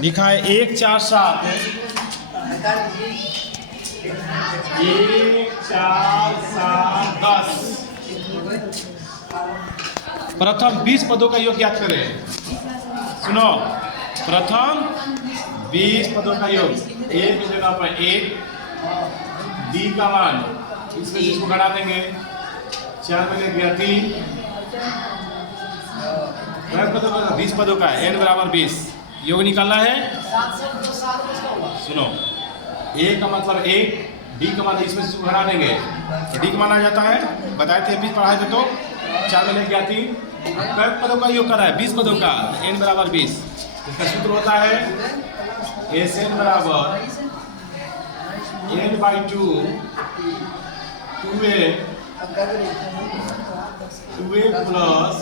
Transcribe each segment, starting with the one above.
लिखा है 1 4 7 1 4 7 10। प्रथम 20 पदों का योग ज्ञात करें। सुनो, प्रथम 20 पदों का योग। ए की जगह पर 1, डी का मान इसमें जिसको घटा देंगे 4 में गया 3। 20 पदों का n बराबर 20 योग निकालना है। सुनो, ए का मतलब 1, डी का मान इसमें से घटा देंगे तो डी का मान आ जाता है। बताए थे 20 पढ़ाए थे तो 4 में गया 3। कई पदों का योग कर रहा है? 20 पदों का, n बराबर 20। इसका सूत्र होता है Sn बराबर n by 2 2a plus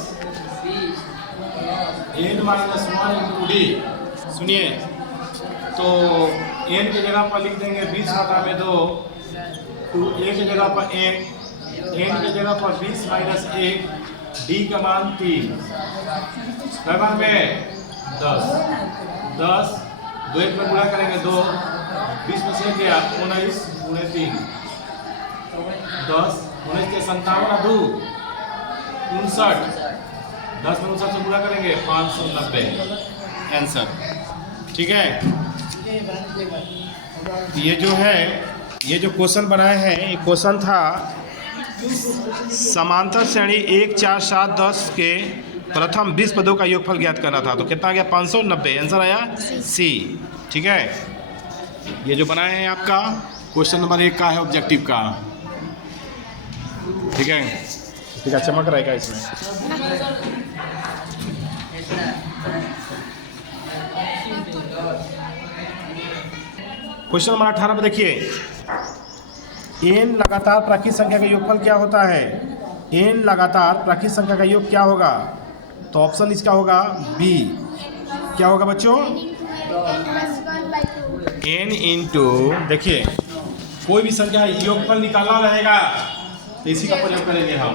n minus 1 into D. सुनिए, तो n की जगह पर लिख देंगे 20/2, तो a की जगह पर 1, n की जगह पर 20 माइनस 1, डी का मान 3, बराबर में 10। 10 2 1 में गुणा करेंगे 2, 20 में से गया 19 गुणे 3, 10 19 के 57 2 59, 10 में 59 से गुणा करेंगे 590 आंसर। ठीक है, ये जो है, ये जो क्वेश्चन बनाए हैं, ये क्वेश्चन था समांतर श्रेणी 1 4 7 10 के प्रथम 20 पदों का योगफल ज्ञात करना था। तो कितना गया? 590। आंसर आया सी। ठीक है, ये जो बनाए हैं आपका क्वेश्चन नंबर 1 का है, ऑब्जेक्टिव का। ठीक है, ठीक है, चमक रहेगा इसमें। क्वेश्चन नंबर 18 पे देखिए, n लगातार प्राकृत संख्या का योगफल क्या होता है? n लगातार प्राकृत संख्या का योग क्या होगा? तो ऑप्शन इसका होगा बी। क्या होगा बच्चों? n इंटू, देखिए कोई भी संख्या योगफल निकालना रहेगा तो इसी का प्रयोग करेंगे हम।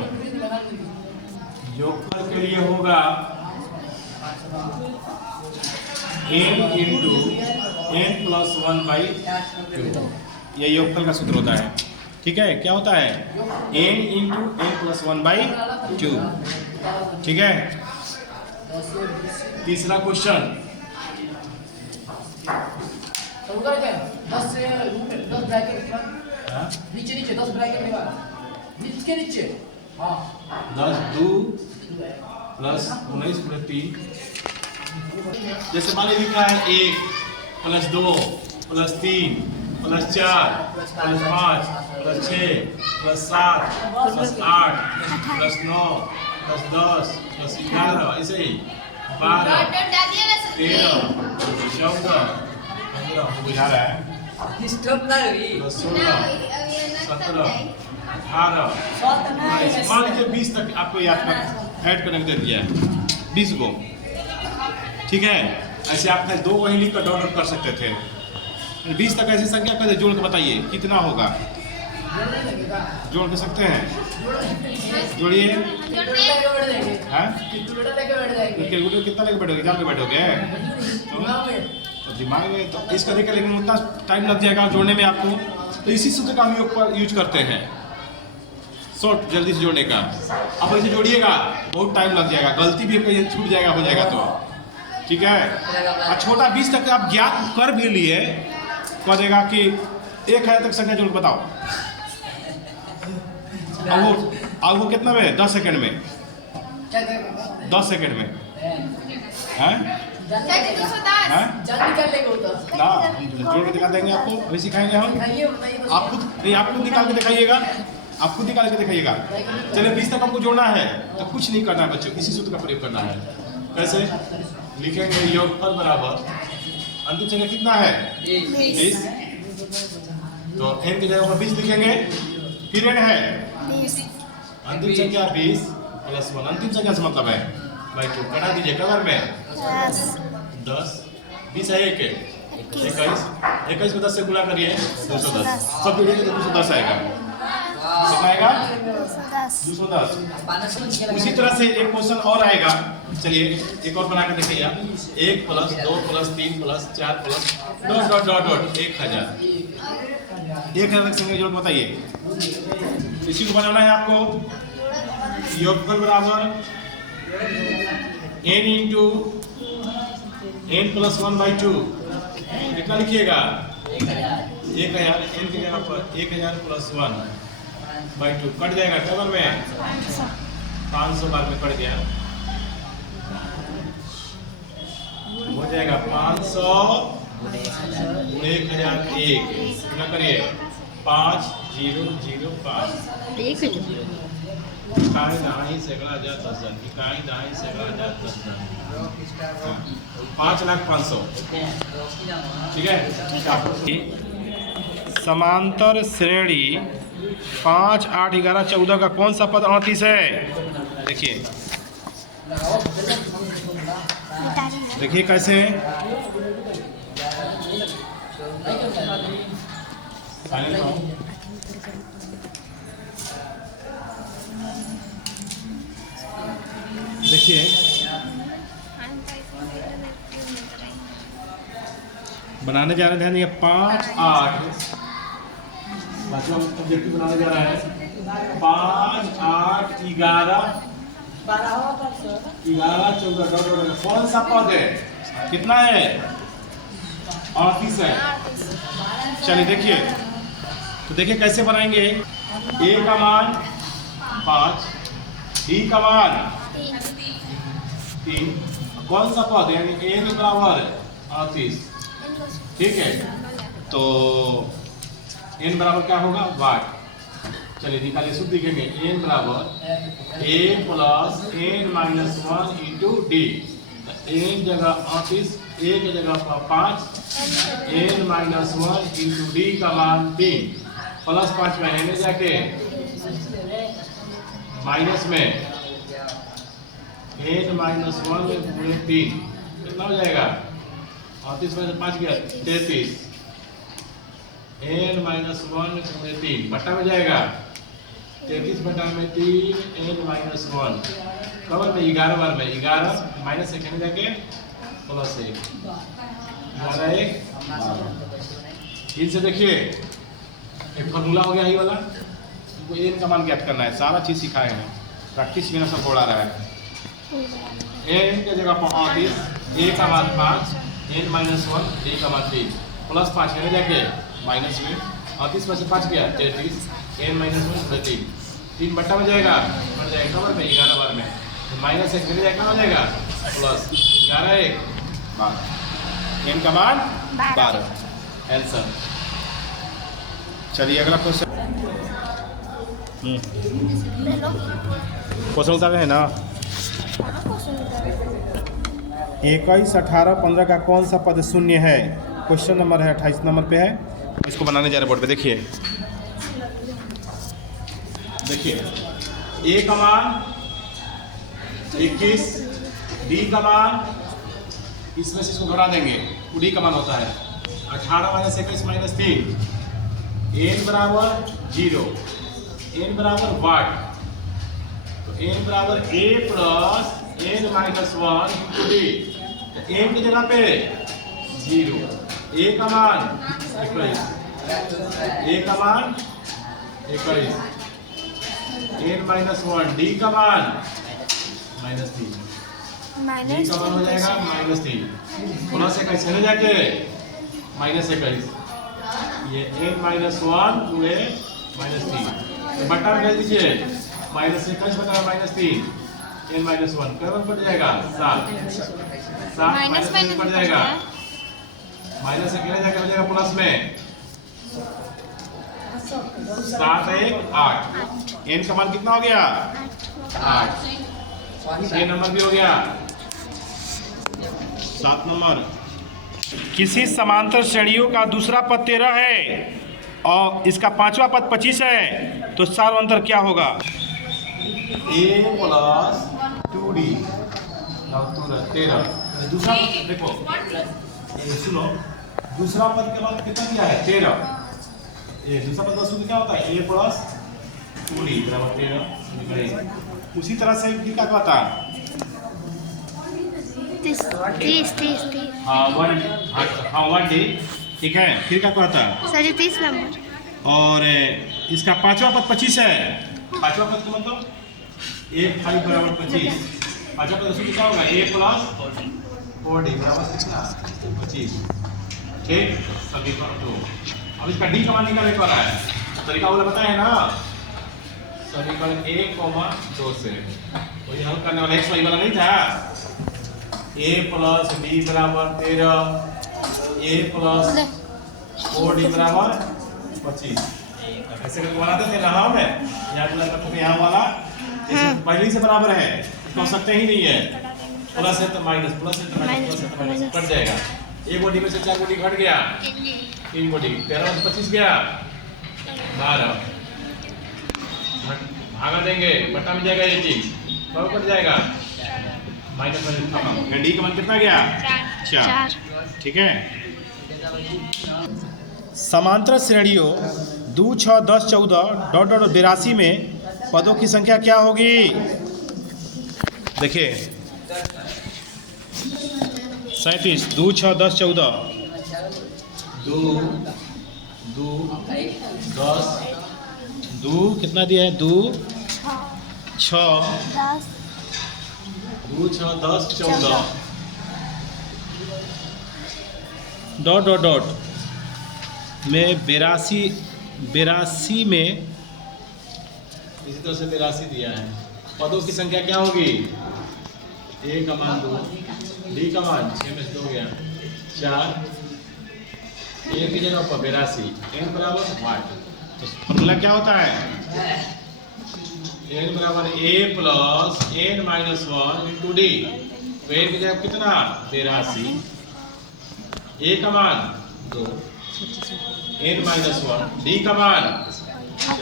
योगफल के लिए होगा n इंटू n प्लस 1/2। ये योगफल का सूत्र होता है। ठीक है, क्या होता है? n into n plus 1/2। ठीक है, तीसरा क्वेश्चन, नीचे 10 ब्रैकेट नीचे 10 2 प्लस 19 गुणे 3। जैसे मान लीजिए लिखा है 1 plus 2 plus 3 plus 4 plus 5 plus 6 plus 7 plus 8 plus 9 plus 10 plus 11, ऐसे ही 12 13 14 15 बुझा रहा है, 16 17 18 मान लीजिए 20 तक आपको याद कर ऐड करने दे दिया है, 20 को। ठीक है, ऐसे आप 2 वहीं लिख कर डाउनलोड कर सकते थे। 20 तक ऐसी संख्या कैसे जोड़ के बताइए कितना होगा? जोड़ के सकते हैं? जोड़िए। कैलकुलेटर कितना लेके बैठोगे? एग्जाम में बैठोगे तो दिमाग में तो इसका देखा, लेकिन उतना टाइम लग जाएगा जोड़ने में आपको। तो इसी सूत्र का हम यूज करते हैं, शॉर्ट जल्दी से जोड़ने का। अब ऐसे जोड़िएगा, बहुत टाइम लग जाएगा, गलती भी कहीं छूट जाएगा, हो जाएगा तो। ठीक है, और छोटा 20 तक आप ज्ञात कर भी लिए, कह देगा कि 1000 तक संख्या जोड़ बताओ। अब वो कितना में? 10 सेकंड में, 10 सेकंड में। हैं? ना, जोड़ के दिखा देंगे आपको, अभी सिखाएंगे हम। आप खुद निकाल के दिखाइएगा, आप खुद निकाल के दिखाइएगा। चलिए 20 तक हमको जोड़ना है तो कुछ नहीं करना है बच्चों, इसी सूत्र का प्रयोग करना है। कैसे लिखेंगे? योगफल बराबर अंतिम संख्या कितना है? 20। तो n की जगह पर 20 लिखेंगे, फिर n है अंतिम संख्या 20 प्लस 1। अंतिम संख्या से मतलब है भाई 2 कटा दीजिए कलर में 10 20 है 21 को 10 से गुणा करिए 210। सब जोड़िए तो 210 आएगा। आएगा 210। उसी तरह से एक क्वेश्चन और आएगा, चलिए एक और बना कर देखिए आप। 1 + 2 + 3 + 4 + डॉट डॉट डॉट डॉट 1000 तक संख्या जोड़ बताइए। इसी को बनाना है आपको। योगफल बराबर n × n + 1/2 कितना लिखिएगा 1000। n की जगह पर 1000 + 1/2 कट जाएगा क्या बार में 500 बार में कट गया, हो जाएगा 500 × 1001 कितना करिए 5005 इकाई दहाई सैकड़ा हजार 10 जन, इकाई दहाई सैकड़ा हजार 10 जन, 5,05,000 ठीक है। समांतर श्रेणी 5, 8, 11, 14 का कौन सा पद 38 है? देखिए कैसे देखिए बनाने जा रहे हैं 5, 8 मतलब ऑब्जेक्टिव बनाने जा रहा है 5, 8, 11, 14 कौन सा पद है कितना है 38 है। चलिए देखिए तो देखिए कैसे बनाएंगे। a का मान 5, d का मान 3, कौन सा पद यानी a के बराबर 38 ठीक है। तो n बराबर क्या होगा वाट। चलिए निकालिए सूत्र लिखेंगे n बराबर a + n - 1 × d। n जगह 38 a की जगह पर 5 n - 1 × d का मान 3 + 5 में जाके माइनस में n - 1 × 3 कितना हो जाएगा 38 में से 5 गया 33 n - 1 × 3 बट्टा में जाएगा 33/3 n - 1 कवर में 11 बार में 11 माइनस से कहने जाके +1 11 1 इनसे देखिए एक फॉर्मूला हो गया ये वाला। इनको n का मान ज्ञात करना है, सारा चीज सिखाए हैं, प्रैक्टिस बिना सब बोला रहा है। n की जगह पर 38 a का मान 5 n - 1 d का मान 3 +5 कहने जाके माइनस में 38 में से 5 गया 33 n - 1 × 3 बट्टा में जाएगा बढ़ जाएगा कवर में 11 बार में तो माइनस 1 जाएगा हो जाएगा प्लस 11 1 12 n का मान 12 आंसर। चलिए अगला क्वेश्चन क्वेश्चन उतार रहे हैं ना। 21, 18, 15 का कौन सा पद शून्य है? क्वेश्चन नंबर है 28 नंबर पे है, इसको बनाने जा रहे बोर्ड पे। देखिए a का मान 21 d का मान इसमें से इसको घटा देंगे d का मान होता है 18 - 21 - 3 n बराबर 0 n बराबर वाट तो n बराबर a + n - 1 × d n की जगह पे 0 a का मान 21 a का मान 21 n - 1 d का मान -3 d का मान हो जाएगा -3 प्लस 21 है जाके -21 ये n - 1 पूरे -3 बट्टा में भेज दीजिए -21 बटा -3 n - 1 क्या पड़ जाएगा 7 -3 पड़ जाएगा माइनस से कितना जाकर हो जाएगा प्लस में 7 1 8 n का मान कितना हो गया 8 6 नंबर भी हो गया 7 नंबर। किसी समांतर श्रेणियों का दूसरा पद 13 है और इसका पांचवा पद 25 है तो सार अंतर क्या होगा? a + 2d 13 दूसरा देखो सुनो दूसरा पद के बाद कितना दिया है 13 ये दूसरा पद का सूत्र क्या होता है a + 2D बराबर 13 उसी तरह से फिर क्या कहता है 30 हाँ 1D ठीक है फिर क्या कहता है सर 30 नंबर और इसका पांचवा पद 25 है पांचवा पद का मतलब A5 बराबर 25 पांचवा पद उसमें क्या होगा A प्लस 4D बराबर कितना 25 ठीक समीकरण 2 अब इसका D का मान निकालने का है तरीका वाला बताया ना समीकरण 1, 2 से वही हल करने वाला x वाला नहीं था A प्लस D बराबर 13 A प्लस 4D बराबर 25 ऐसे करके बनाते थे ना हम याद दिला करते थे यहाँ वाला पहले से बराबर है इसको हो सकते ही नहीं है प्लस है तो माइनस प्लस है तो माइनस प्लस है तो माइनस कट जाएगा एक गोटी में से 4 गोटी घट गया 3 गोटी 13 से 25 गया 12 भागा देंगे बटा में जाएगा 18 कब कट जाएगा माइनस में खत्म डी का मान कितना गया 4 ठीक है समांतर श्रेणियों 2, 6, 10, 14 डॉट डॉट 82 में पदों की संख्या क्या होगी देखिए 37 2, 6, 10, 14 2 10 2 कितना दिया है 2 6 2, 6, 10, 14 डॉट डॉट डॉट में 82 में इसी तरह से 82 दिया है पदों की संख्या क्या होगी A का मान 2 D का मान 6 में 2 गया 4 A की जगह पर 82 n बराबर 8 तो फॉर्मूला क्या होता है n बराबर A plus n minus 1 into D तो n की जगह कितना 82 A का मान 2 n माइनस 1 D का मान 4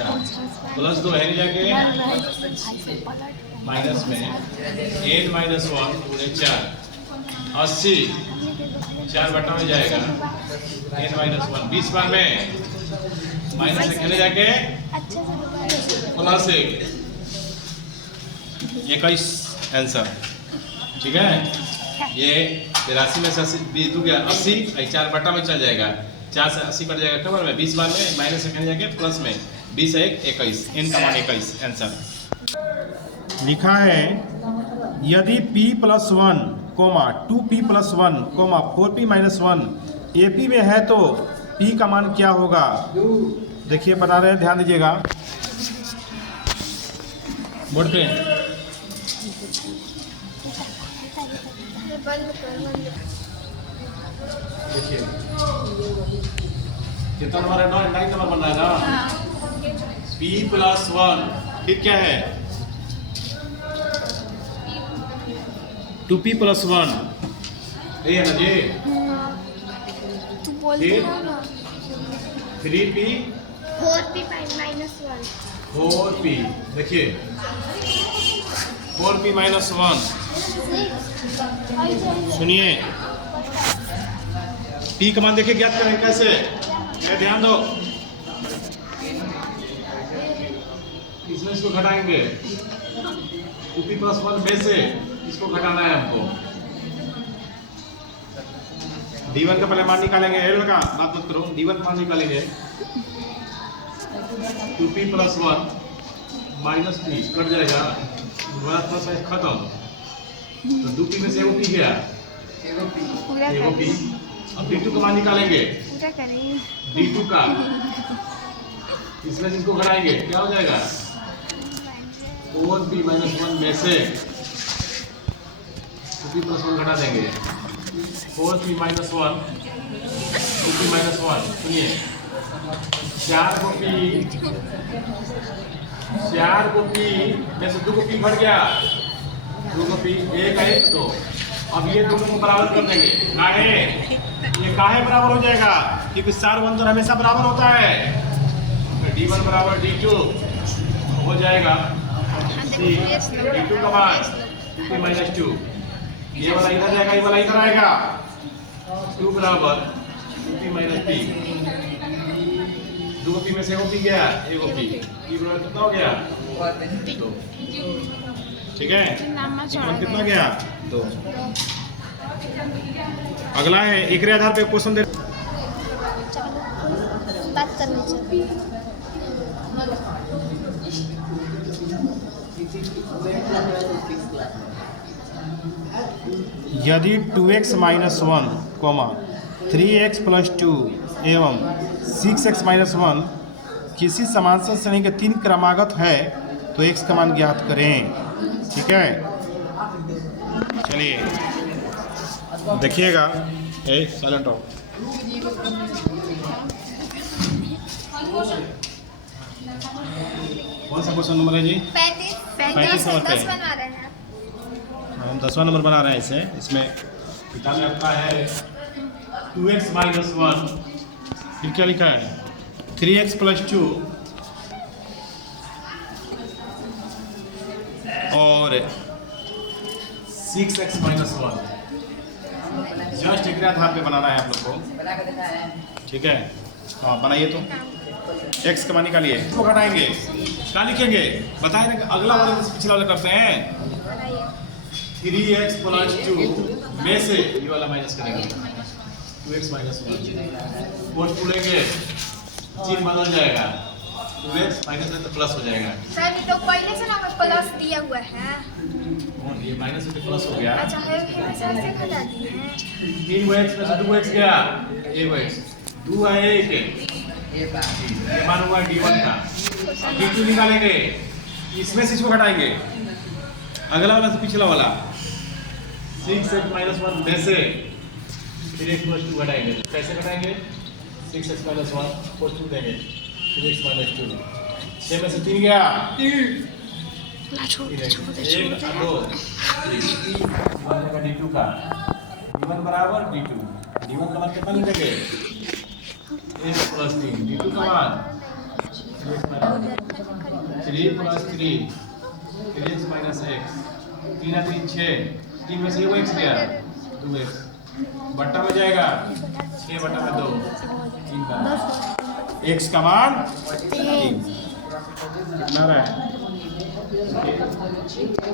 प्लस 2 है जाके माइनस में n माइनस 1 पूरे 4 80 4 बटा में जाएगा n माइनस 1 20 बार में माइनस से खेले जाके प्लस 21 आंसर ठीक है ये 82 में से 20 गया 80 4 बटा में चल जाएगा 4 से 80 कट जाएगा कवर में 20 बार में माइनस से खेले जाके प्लस में 20 है 21 n का मान 21 आंसर लिखा है यदि p plus 1 2p plus 1 4p minus 1 AP में है तो p का मान क्या होगा देखिए बता रहे हैं ध्यान दीजिएगा बोर्ड पे देखिए कितना नंबर है 9 नंबर बन रहा है ना p प्लस 1 फिर क्या है 2p प्लस 1 ये है ना जी तू बोल ना 3p 4p माइनस 1 4p देखिए 4p माइनस 1 सुनिए p का मान देखिए ज्ञात करें कैसे ये ध्यान दो इसमें इसको घटाएंगे 2p प्लस 1 में से इसको घटाना है हमको d1 का पहले मान निकालेंगे l का बात मत करो d1 का मान निकालेंगे 2p plus 1 minus p cut जाएगा दोबारा प्लस साइज खत्म तो 2p में से एगो p गया एगो p अब d2 का मान निकालेंगे पूरा करेंगे d2 का इसमें जिसको घटाएंगे क्या हो जाएगा 4p माइनस 1 में से 2p प्लस 1 घटा देंगे 4p माइनस 1 2p माइनस 1 सुनिए 4 को p में से 2 को p घट गया 2 को p 1 2 अब ये दोनों को बराबर कर देंगे काहे ये काहे बराबर हो जाएगा क्योंकि 4 बंधन हमेशा बराबर होता है तो d1 बराबर d2 हो जाएगा d2 का मान 2p माइनस 2 ये वाला इधर जाएगा ये वाला इधर आएगा 2 बराबर 2p माइनस p दो पी में से एगो पी गया, एगो पी बराबर कितना हो गया? 2। ठीक है, इक्वल कितना गया? 2। अगला है एक आधार पे क्वेश्चन दे। बात करनी चाहिए। यदि 2x माइनस 1 3x प्लस 2 एवं 6x माइनस 1 किसी समांतर श्रेणी के 3 क्रमागत है तो x का मान ज्ञात करें। ठीक है, चलिए देखिएगा। साइलेंट हो। कौन सा क्वेश्चन नंबर है जी? 35 नंबर पे हम 10वां नंबर बना रहे हैं। इसमें किताब में आपका है 2x माइनस 1, फिर क्या लिखा है 3x प्लस 2 और 6x माइनस 1। जस्ट एक आधार पे बनाना है आप लोग को। ठीक है, हाँ बनाइए। तो x का मान निकालिए, इसको घटाएंगे, क्या लिखेंगे बताए ना। अगला वाला पिछला वाला करते हैं। 3x प्लस 2 में से ये वाला माइनस करेंगे 2x माइनस 1 कोस 2 लेंगे, चिन्ह बदल जाएगा, 2x माइनस है तो प्लस हो जाएगा। सर तो पहले से ना प्लस दिया हुआ है। ये माइनस से प्लस हो गया। अच्छा है, ऐसे घटा दिए हैं। 3x में से 2x गया, 1x 2 है 1, ये मान हुआ d1 का। d2 निकालेंगे, इसमें से इसको घटाएंगे, अगला वाला से पिछला वाला 6x माइनस 1 में से 3x प्लस 2 घटाएंगे। कैसे घटाएंगे? 6x माइनस 1 प्लस 2 देंगे, 3x माइनस 2, 6 में से 3 गया, 1 2 d2 का, d1 बराबर d2, d1 का मान कितना लिखेंगे? x प्लस 3, d2 का मान 3 प्लस 3 3x माइनस x, 3 है 3 6, 3 में से ये x गया 2x, बट्टा में जाएगा 6 बट्टा में 2, 3 का x का मान 3 कितना रहा है?